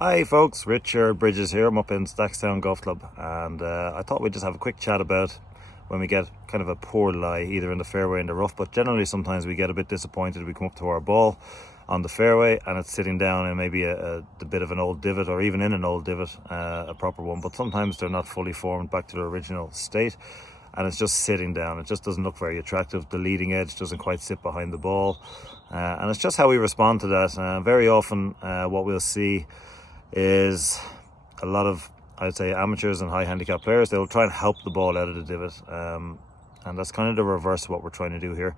Hi folks, Richard Bridges here. I'm up in Stackstown Golf Club, and I thought we'd just have a quick chat about when we get kind of a poor lie either in the fairway or in the rough. But generally sometimes we get a bit disappointed. We come up to our ball on the fairway and it's sitting down in maybe a bit of an old divot, or even in an old divot, a proper one, but sometimes they're not fully formed back to their original state and it's just sitting down. It just doesn't look very attractive. The leading edge doesn't quite sit behind the ball, and it's just how we respond to that. Very often what we'll see is a lot of, I'd say, amateurs and high handicap players. They'll try and help the ball out of the divot, and that's kind of the reverse of what we're trying to do here.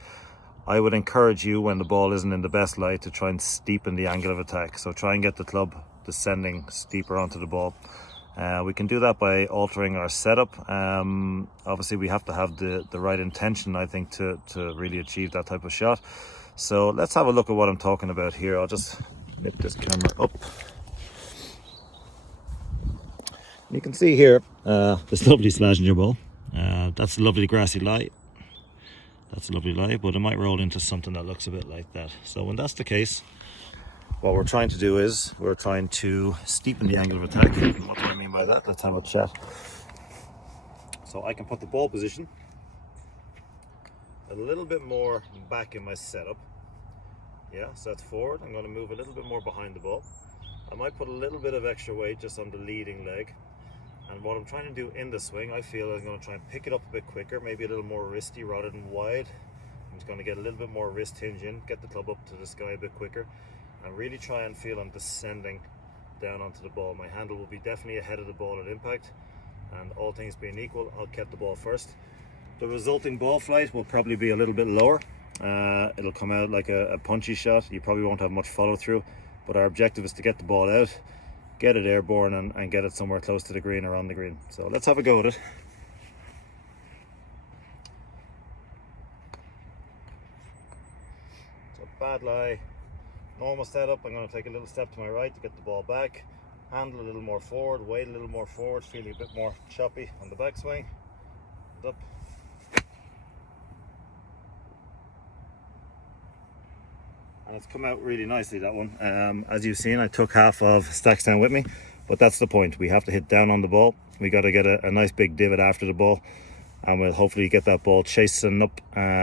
I would encourage you, when the ball isn't in the best light, to try and steepen the angle of attack. So try and get the club descending steeper onto the ball. We can do that by altering our setup. Obviously we have to have the right intention, I think, to really achieve that type of shot. So let's have a look at what I'm talking about here. I'll just lift this camera up. You can see here this lovely Slazenger ball. That's a lovely grassy lie. That's a lovely lie, but it might roll into something that looks a bit like that. So when that's the case, what we're trying to do is we're trying to steepen the angle of attack. What do I mean by that? Let's have a chat. So I can put the ball position a little bit more back in my setup. Yeah, so that's forward. I'm going to move a little bit more behind the ball. I might put a little bit of extra weight just on the leading leg. And what I'm trying to do in the swing, I feel I'm going to try and pick it up a bit quicker, maybe a little more wristy rather than wide. I'm just going to get a little bit more wrist hinge in, get the club up to the sky a bit quicker, and really try and feel I'm descending down onto the ball. My handle will be definitely ahead of the ball at impact, and all things being equal, I'll get the ball first. The resulting ball flight will probably be a little bit lower. It'll come out like a punchy shot. You probably won't have much follow through, but our objective is to get the ball out, get it airborne, and get it somewhere close to the green or on the green. So let's have a go at it. So bad lie, normal setup. I'm going to take a little step to my right to get the ball back, handle a little more forward, weight a little more forward, feeling a bit more choppy on the backswing. Up. And it's come out really nicely, that one. As you've seen, I took half of Stackstown with me, but that's the point. We have to hit down on the ball. We got to get a nice big divot after the ball, and we'll hopefully get that ball chasing up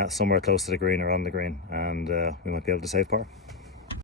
somewhere close to the green or on the green, and we might be able to save par.